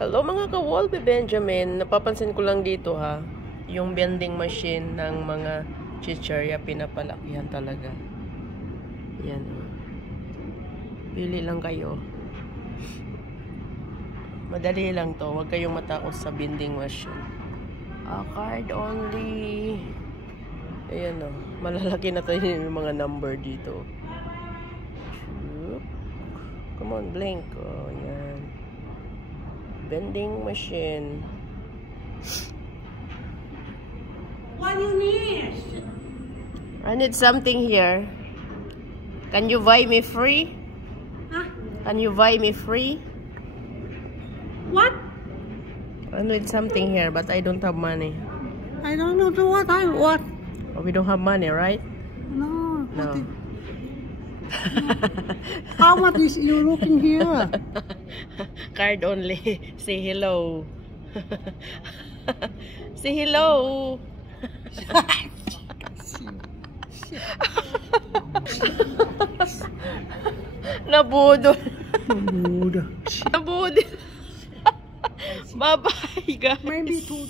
Hello mga ka-Wolby Benjamin. Napapansin ko lang dito ha, yung vending machine ng mga chichirya pinapalakihan talaga. Yan. Pili lang kayo. Madali lang to. Huwag kayong matakot sa vending machine. Card only. Ayan o. Malalaki na tayo yung mga number dito. Come on, blink. Oh, yan. Vending machine. What do you need? I need something here. Can you buy me free? Huh? Can you buy me free? What? I need something here, but I don't have money. I don't know what I want. Oh, we don't have money, right? No. No. How much is you looking here? Card only. Say hello. Say hello. Nabudol. Nabudol. Nabudol. Bye-bye, guys. Maybe two.